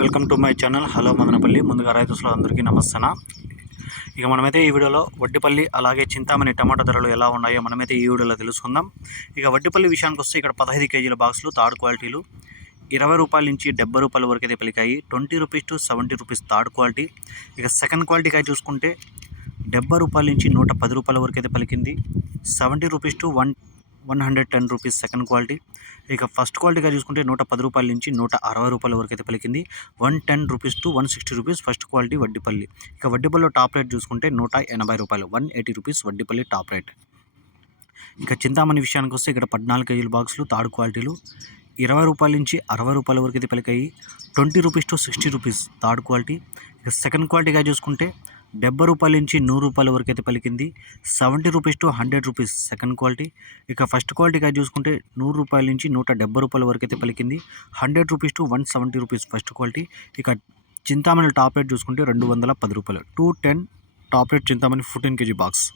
Welcome to my channel. Hello Madanapalle. ముందుగా రైతులు అందరికీ నమస్తన? ఇక మనమైతే ఈ వీడియోలో వడ్డిపల్లి అలాగే చింతామణి టమాటా ధరలు ఎలా ఉన్నాయో మనమైతే ఈ వీడియోలో తెలుసుకుందాం. ఇక వడ్డిపల్లి విషయానికి వస్తే ఇక్కడ పదహైదు కేజీల బాక్సులు థర్డ్ క్వాలిటీలు ఇరవై రూపాయల నుంచి డెబ్బై రూపాయల వరకు అయితే పలికాయి twenty rupees to seventy rupees third quality. ఇక సెకండ్ క్వాలిటీకి చూసుకుంటే డెబ్బై రూపాయల నుంచి నూట పది రూపాయల వరకు అయితే పలికింది. Seventy rupees to one one hundred ten rupees second quality. ఇక ఫస్ట్ క్వాలిటీగా చూసుకుంటే నూట పది రూపాయల నుంచి నూట అరవై రూపాయల వరకు అయితే పలికింది. One ten rupees to one sixty rupees first quality Vaddipalli. ఇక వడ్డీపల్లిలో టాప్ రేట్ చూసుకుంటే నూట ఎనభై రూపాయలు one eighty rupees Vaddipalli top rate. ఇక చింతామణి విషయానికి వస్తే ఇక్కడ పద్నాలుగు కేజీల బాక్సులు థర్డ్ క్వాలిటీలు. ఇరవై రూపాయల నుంచి అరవై రూపాయల వరకు అయితే పలికాయి. Twenty rupees to sixty rupees third quality. ఇక సెకండ్ క్వాలిటీగా చూసుకుంటే డెబ్బై రూపాయల నుంచి నూరు రూపాయల వరకు అయితే పలికింది. Seventy rupees to hundred rupees second quality. ఇక ఫస్ట్ క్వాలిటీగా చూసుకుంటే నూరు రూపాయల నుంచి నూట డెబ్బై రూపాయల వరకు అయితే పలికింది. Hundred rupees to one seventy rupees first quality. ఇక చింతామణి టాప్ రేట్ చూసుకుంటే రెండు వందల పది రూపాయలు. Two ten top rate Chintamani fourteen KG box.